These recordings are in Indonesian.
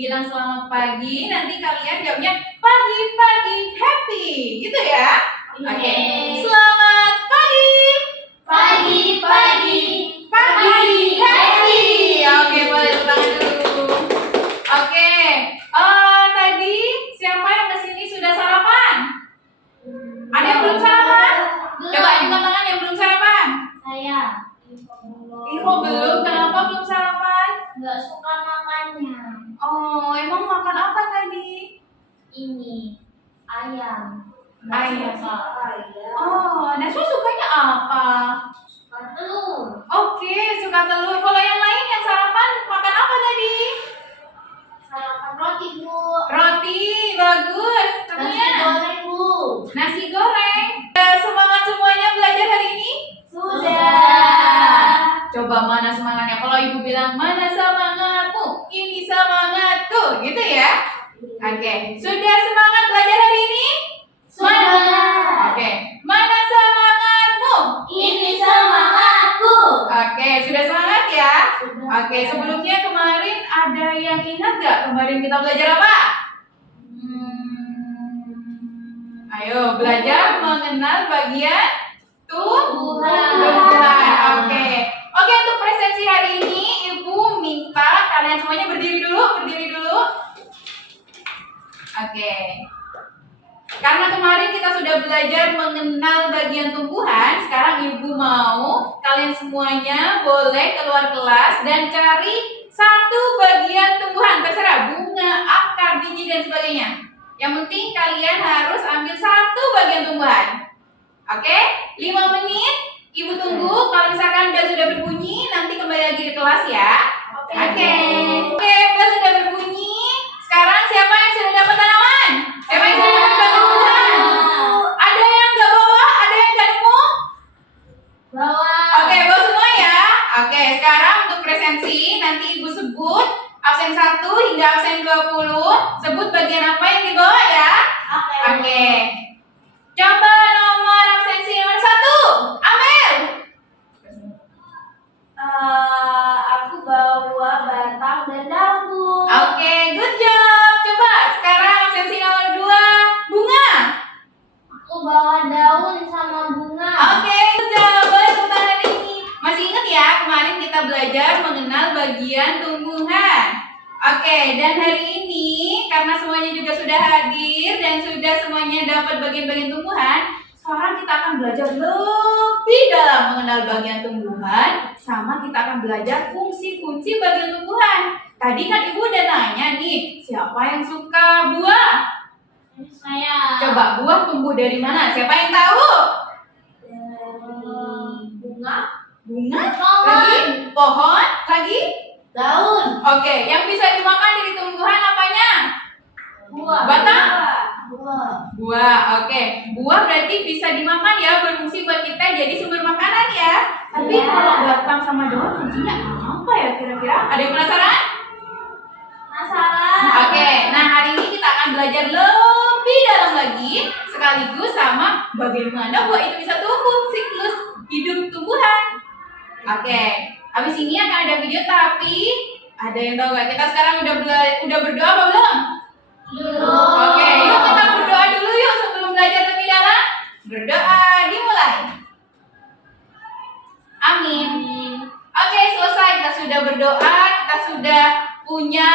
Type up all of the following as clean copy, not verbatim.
bilang selamat pagi, nanti kalian jawabnya pagi-pagi happy, gitu ya? Oke. Selamat pagi. Pagi-pagi Happy. Oke, boleh tepuk tangan dulu. Oke. Tadi siapa yang kesini sudah sarapan? Ada yang belum sarapan? Coba angkat tangan yang belum sarapan. Saya. Info belum. Kenapa belum sarapan? Nggak suka makannya. Oh, emang makan apa tadi? Ini ayam. Ayam. Suka ayam. Oh, Naswa sukanya apa? Suka telur. Oke, suka telur. Kalau yang lain yang sarapan makan apa tadi? Sarapan roti, Bu. Roti, bagus. Nasi Kemudian goreng, Bu. nasi goreng. Semangat semuanya belajar hari ini? Sudah. Coba mana semangatnya? Kalau ibu bilang mana semangatmu? Ini semangatku, gitu ya? Oke, sudah semangat belajar hari ini? Sudah. Oke, mana semangatmu? Ini semangatku. Oke, sudah semangat ya? Oke, sebelumnya kemarin ada yang ingat gak kemarin kita belajar apa? Ayo, belajar mengenal bagian tumbuhan. Oke, untuk presensi hari ini Ibu minta kalian semuanya berdiri dulu. Oke. Karena kemarin kita sudah belajar mengenal bagian tumbuhan, sekarang Ibu mau kalian semuanya boleh keluar kelas dan cari satu bagian tumbuhan, terserah bunga, akar, biji dan sebagainya. Yang penting kalian harus ambil satu bagian tumbuhan. Oke? 5 menit Ibu tunggu. Kalau misalkan bel sudah berbunyi, nanti kembali lagi ke kelas ya. Oke, bel sudah berbunyi. Sekarang siapa yang sudah dapat tanaman? Siapa yang sudah dapat bagian tumbuhan? Ada yang nggak bawa? Ada yang nggak nemu? Bawa. Oke, bawa semua ya. Oke, sekarang untuk presensi nanti Ibu sebut absen 1 hingga absen 20. Sebut bagian apa yang dibawa ya. Oke. Coba nomor absensi nomor 1. Amel. Aku bawa batang dan daun, Bu. Oke, good job. Coba sekarang absensi nomor 2. Bunga. Aku bawa daun sama bunga. Oke, good job. Boleh tepuk tangan ini. Masih ingat ya kemarin kita belajar mengenal bagian tumbuhan. Oke, dan hari ini karena semuanya juga sudah hadir dan sudah semuanya dapat bagian-bagian tumbuhan, sekarang kita akan belajar lebih dalam mengenal bagian tumbuhan, sama kita akan belajar fungsi-fungsi bagian tumbuhan. Tadi kan Ibu udah nanya nih, siapa yang suka buah? Saya. Coba buah tumbuh dari mana? Siapa yang tahu? Bunga. Bunga? Pohon. Lagi? Pohon? Lagi? Daun. Oke, yang bisa dimakan dari tumbuhan apanya? Buah. Batang? Buah. Buah, oke. Buah berarti bisa dimakan ya, berfungsi buat kita jadi sumber makanan ya. Tapi Ya. kalau batang sama daun fungsinya apa ya kira-kira? Ada yang penasaran? Penasaran? Oke, nah hari ini kita akan belajar lebih dalam lagi sekaligus sama bagaimana buah itu bisa tumbuh, siklus hidup tumbuhan. Oke, habis ini akan ada video tapi ada yang tahu nggak? Kita sekarang udah berdoa apa belum? Belum. Oke, yuk kita berdoa dulu yuk sebelum belajar lebih dalam. Berdoa dimulai. Amin. Oke, selesai. Kita sudah berdoa, kita sudah punya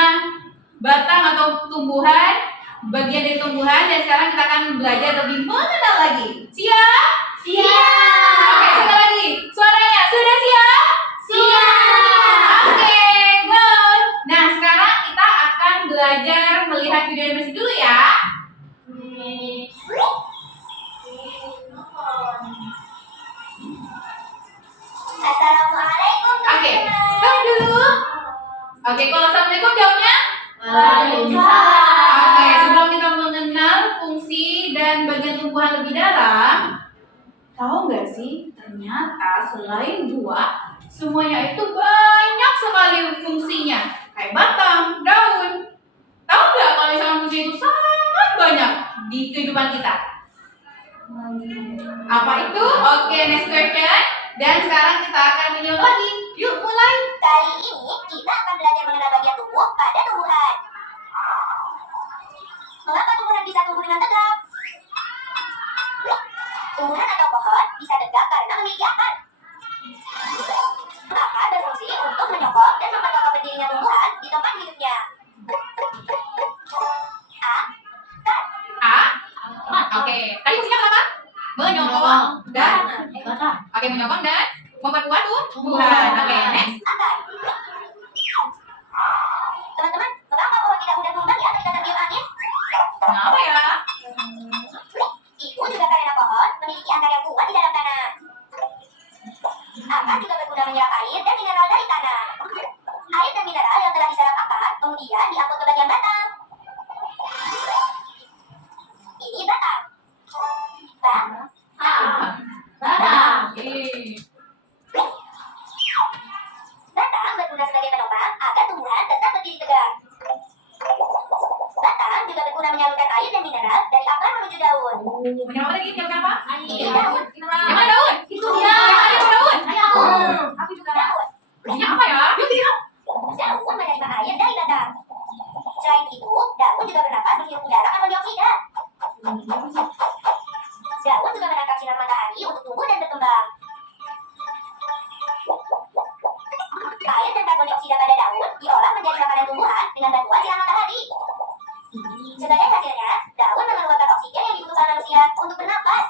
batang atau tumbuhan, bagian dari tumbuhan, dan sekarang kita akan belajar lebih mengenal lagi. Siap? Siap. Oke, sekali lagi. Suaranya sudah siap? Siap. Oke, good. Nah, sekarang kita akan belajar melihat video animasi dulu ya. Assalamualaikum. Oke, stop dulu. Oke, kalau assalamualaikum jawabnya? Waalaikumsalam. Oke, sebelum kita mengenal fungsi dan bagian tumbuhan lebih dalam, tahu nggak sih ternyata selain buah, semuanya itu banyak sekali fungsinya. Kayak batang, daun. Tahu nggak kalau misalnya fungsi itu sangat banyak di kehidupan kita? Apa itu? Oke, next question. Dan sekarang kita akan menjawab lagi. Yuk mulai. Kali ini kita akan belajar mengenal bagian tubuh pada tumbuhan. Menyokong dan Batam. oke, menyokong dan memperkuat tumbuhan. Oke, next. Teman-teman, mengapa pohon tidak mudah tumbang ya ketika tertiup angin? Kenapa ya? Itu juga karena pohon memiliki akar yang kuat di dalam tanah. Akar juga berguna menyerap air dan mineral dari tanah. Air dan mineral yang telah diserap akar kemudian diangkut ke bagian batang. Ini batang. Batam. Oke. Batang berguna sebagai penopang agar tumbuhan tetap berdiri tegak. Batang juga berguna menyalurkan air dan mineral dari akar menuju daun. Menyerap apa tadi? Menyerap apa? Ini daun. Yang mana daun? Itu dia. Yang daun. Apa itu daun? Fungsinya apa ya? Yuk, tidak. Daun menerima air dari batang. Selain itu, daun juga bernapas menghirup udara karbon dioksida. Daun juga menangkap sinar matahari untuk tumbuh dan berkembang. Air dan karbon dioksida pada daun diolah menjadi makanan tumbuhan dengan bantuan sinar matahari. Sebagai hasilnya, daun mengeluarkan oksigen yang dibutuhkan manusia untuk bernapas.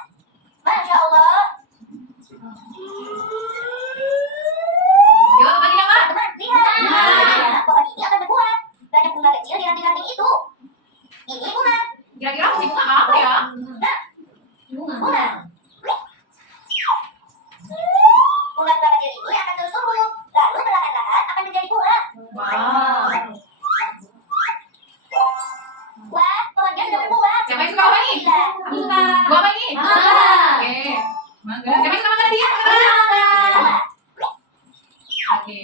Masya Allah. Yuk, bagi apa? Teman-teman, lihat. Selanjutnya, pohon ini akan berbuah. Banyak bunga kecil di ranting-ranting itu. Ini bunga. Kira-kira fungsi bunga apa ya? Bunga. Bunga-bunga kecil ini akan terus tumbuh. Lalu perlahan-lahan akan menjadi buah. Wow. Wah, pohonnya sudah berbuah. Siapa yang suka apa nih? Gila. Aku suka. Buah apa ini? Mangga. Oke. Mangga. Siapa yang suka mangga tadi? Buah. Oke.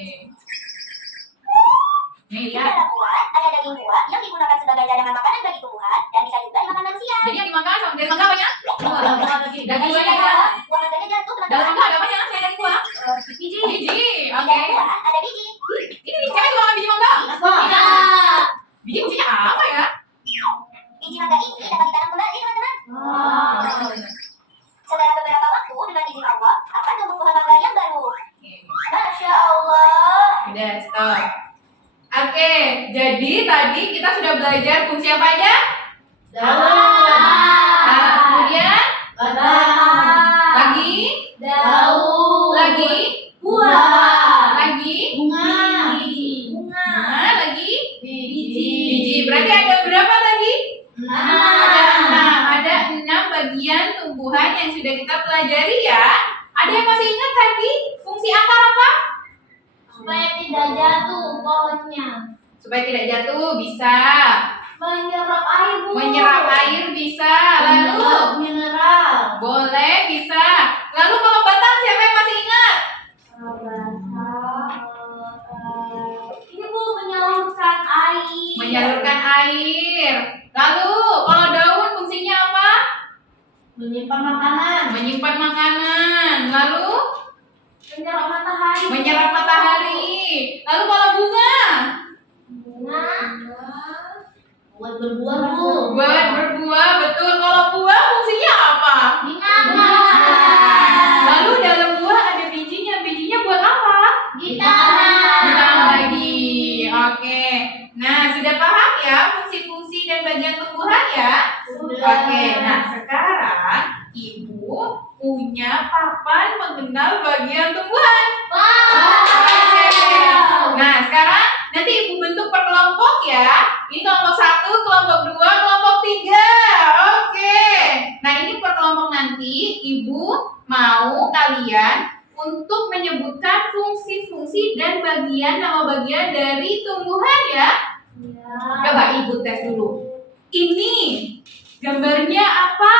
Nih, Di lihat. dalam buah ada daging buah yang digunakan sebagai cadangan makanan bagi tumbuhan dan bisa juga dimakan manusia. Jadi yang dimakan dari mangga apanya? Daging Daging buahnya ya. buah mangganya jatuh, Dalam teman-teman. mangga ada apanya? Saya daging buah. Biji. Biji. Di Oke. dalam buah ada biji. Ini siapa yang suka makan biji mangga? Aku. Biji fungsinya apa ya? Biji mangga ini dapat ditanam kembali, teman-teman. Setelah beberapa waktu dengan izin Allah akan tumbuh pohon mangga yang baru. Oke. Masya Allah. Udah, stop. Oke, jadi tadi kita sudah belajar fungsi apa aja? Nah, kemudian Batam. lagi, Daun. lagi, Buah. lagi, Bunga. nah, lagi, Biji. biji. Berarti ada berapa tadi? Nah. Ada 6 bagian tumbuhan yang sudah kita pelajari ya. Ada yang masih ingat tadi fungsi akar apa? Supaya tidak jatuh pohonnya. Supaya tidak jatuh bisa, Menyerap air, Bu. menyerap air bisa, lalu mineral. boleh bisa. Lalu kalau batang siapa yang masih ingat? Ini Bu menyalurkan air. Menyalurkan air. Lalu kalau daun fungsinya apa? Menyimpan makanan. Menyimpan makanan. Lalu Menyerap matahari. menyerap matahari. Lalu kalau bunga Bunga. Buat berbuah, Bu. buat berbuah, betul. Kalau buah fungsinya apa? Lalu dalam buah ada bijinya. Bijinya buat apa? Ditanam lagi. Oke. Nah, sudah paham ya fungsi-fungsi dan bagian tumbuhan ya? Oke. Nah, sekarang Ibu punya papan mengenal bagian tumbuhan. Oke. Nah, sekarang nanti Ibu bentuk per kelompok ya. Ini kelompok 1, kelompok 2, kelompok 3. Oke. Nah, ini per kelompok nanti Ibu mau kalian untuk menyebutkan fungsi-fungsi dan bagian nama bagian dari tumbuhan ya. Coba Ibu tes dulu. Ini gambarnya apa?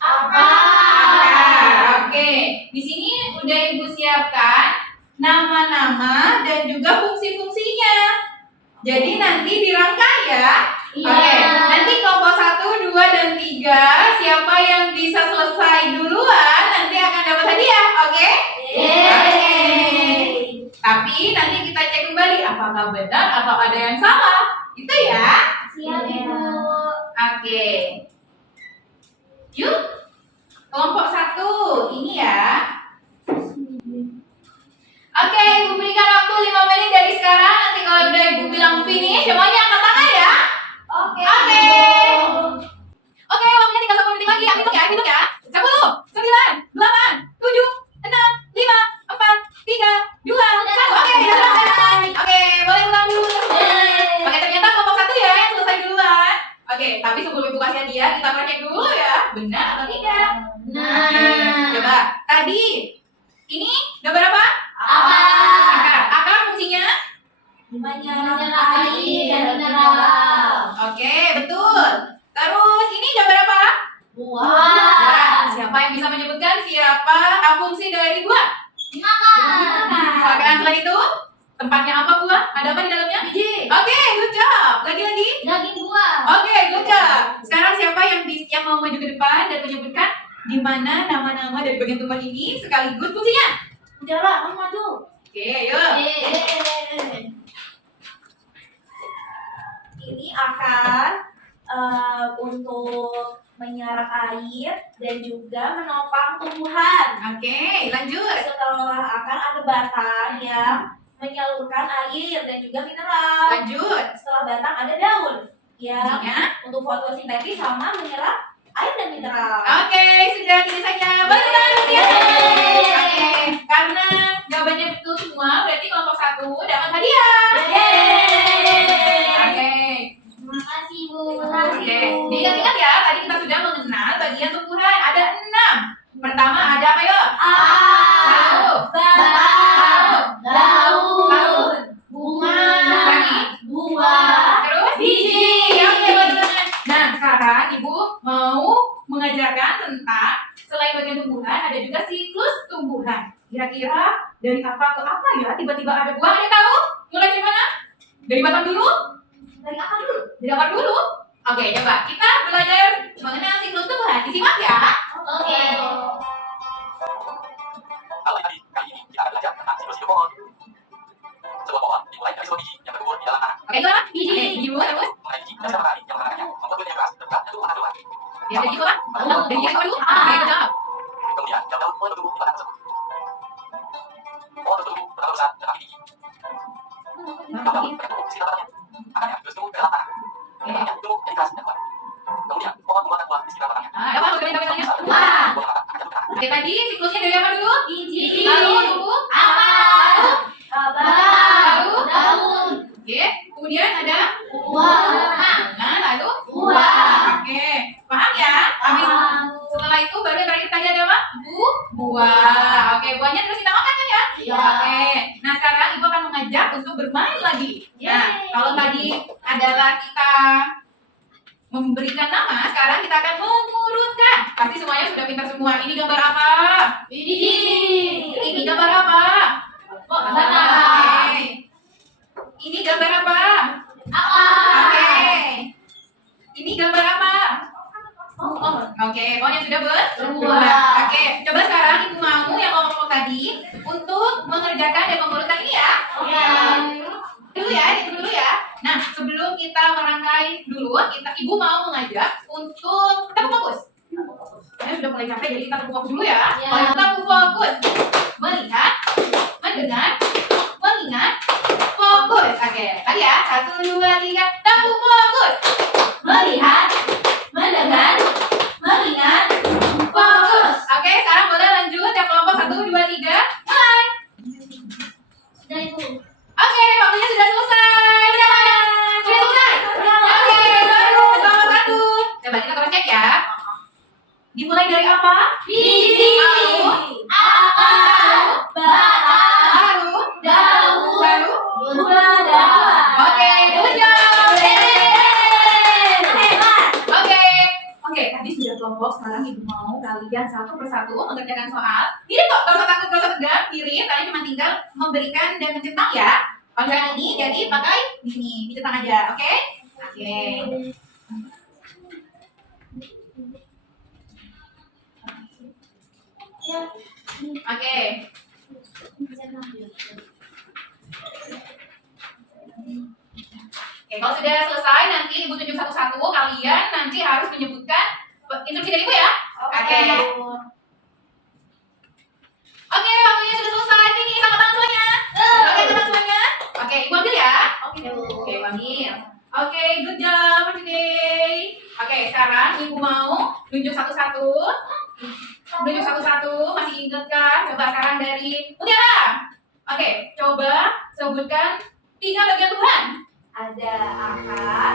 Akar. Oke. Di sini udah Ibu siapkan nama-nama dan juga fungsi-fungsinya. Jadi nanti dirangkai ya. Oke. Nanti kelompok 1, 2, dan 3 siapa yang bisa selesai duluan nanti akan dapat hadiah. Oke? Oke. Tapi nanti kita cek kembali apakah benar atau ada yang salah. Itu ya. Siap, Ibu. Oke. Yuk. Kelompok 1 ini ya. Oke, Ibu berikan waktu 5 menit dari sekarang. Nanti kalau udah Ibu bilang finish, semuanya angkat tangan ya. Oke. Oke. Oke, waktunya tinggal 10 menit lagi. Aku hitung ya, 10. Tapi sebelum ibu kasih hadiah, kita cek dulu ya, benar atau tidak? Nah. Coba, tadi ini gambar apa? Apa? Akar fungsinya? Menyerap air dan mineral. Oke, betul. Terus ini gambar apa? Buah. Nah, siapa yang bisa menyebutkan siapa fungsi dari buah? Makan. Oke, selain itu, tempatnya apa buah? Ada apa di dalamnya? Biji. Oke, good job. Lagi-lagi. Daging buah. Oke, good job. Sekarang siapa yang mau maju ke depan dan menyebutkan di mana nama-nama dari bagian tumbuhan ini sekaligus fungsinya? Jalan, maju. Oke, yuk. Ini akan untuk menyerap air dan juga menopang tumbuhan. Oke, lanjut. Setelah akar ada batang yang menyalurkan air dan juga mineral. Lanjut. Setelah batang ada daun yang Fungsinya? untuk fotosintesis sama menyerap air dan mineral. Oke, sudah tidak saja. Bantu ya. Oke, karena jawabannya betul semua, berarti kelompok 1 dapat hadiah. Oke. Terima kasih, Bu. Oke, diingat-ingat ya, tadi kita sudah mengenal bagian tumbuhan. Ada 6. Pertama ada apa yuk? Lalu, Daun. Bunga. lagi, Buah. terus Biji. Oke, teman-teman. Nah, sekarang Ibu mau mengajarkan tentang selain bagian tumbuhan, ada juga siklus tumbuhan. Kira-kira dari apa ke apa ya? Tiba-tiba ada buah, ada tahu? Mulai dari mana? Dari batang dulu? Dari akar dulu? Dari akar dulu? Oke, coba kita belajar mengenal siklus tumbuhan. Disimak ya. Oke. Halo adik-adik, kali ini kita akan belajar tentang siklus hidup pohon. Sebuah pohon dimulai dari sebuah biji yang bertumbuh di dalam tanah. Oke, itu apa? Biji. Oke, biji dulu, terus? Mengenai biji dan sinar matahari yang menanamnya membuat kulit yang keras, terberat, dan tumbuh tanaman. Ya, dari itu apa? Daun. Dari yang kedua? Oke, betul. Kemudian, daun-daun mulai bertumbuh di batang tersebut. Pohon bertumbuh bertambah besar dan makin tinggi. Daun-daun bertumbuh di sekitar batangnya. Akarnya terus tumbuh ke dalam tanah. Daunnya tumbuh jadi keras dan kuat. Kemudian, pohon membuahkan buah di sekitar batangnya. Nah, apa bagian-bagiannya? Buah. Buah matang akan jatuh ke tanah. Oke, tadi siklusnya dari apa dulu? Biji. Lalu tumbuh. Akar. Lalu? Daun. Oke, kemudian ada Buah. bunga, lalu Buah. Oke, paham ya? Habis setelah itu baru yang terakhir tadi ada apa? Buah. Oke, buahnya terus kita makan kan ya? Iya. Oke. Nah, sekarang Ibu akan mengajak untuk bermain lagi. Nah, kalau tadi adalah kita memberikan nama, sekarang kita akan mengurutkan. Pasti semuanya sudah pintar semua. Ini gambar apa? Biji. Ini gambar apa? Batang. Oke. Ini gambar apa? Akar. Oke. Ini gambar apa? Oke, pohonnya sudah Berbuah. Oke, coba sekarang Ibu mau yang ngomong tadi untuk mengerjakan dan mengurutkan ini ya. Oke. Dulu ya, itu dulu ya. Nah, sebelum kita merangkai dulu, Ibu mau mengajak untuk tepuk fokus. Saya sudah mulai capek, jadi kita tepuk fokus dulu ya. Ya. Tepuk fokus. Melihat, mendengar, mengingat, fokus. Oke, lagi ya. 1, 2, 3, tepuk fokus. Melihat, mendengar, mengingat, fokus. Oke, sekarang boleh lanjut ya kelompok 1, 2, 3, mulai. Sudah itu. Oke, waktunya sudah selesai. Sudah selesai. Oke, baru kelompok 1. Coba kita cross check ya. Dimulai dari apa? Biji. Akar. Batang. Lalu, Daun. lalu. Buah. Oke, good job. Hebat. Oke. Oke, tadi sudah kelompok. Sekarang Ibu mau kalian satu persatu mengerjakan soal. Mirip kok, gak usah takut, gak usah tegang. Mirip, kalian cuma tinggal memberikan dan mencetak ya. Kalau yang ini, jadi pakai di sini, dicetak aja, oke? Oke. Ya. Oke. Oke, kalau sudah selesai nanti Ibu tunjuk satu-satu, kalian nanti harus menyebutkan instruksi dari Ibu ya. Oke. Oke, waktunya sudah selesai. Ini sama tangan semuanya. Oke, tangan semuanya. Oke, Ibu ambil ya. Oke, Ibu ambil. Oke, good job for today. Oke, sekarang Ibu mau tunjuk satu-satu. Tunjuk satu-satu, masih ingat kan? Coba sekarang dari Mutiara. Oke, coba sebutkan 3 bagian tumbuhan. Ada akar,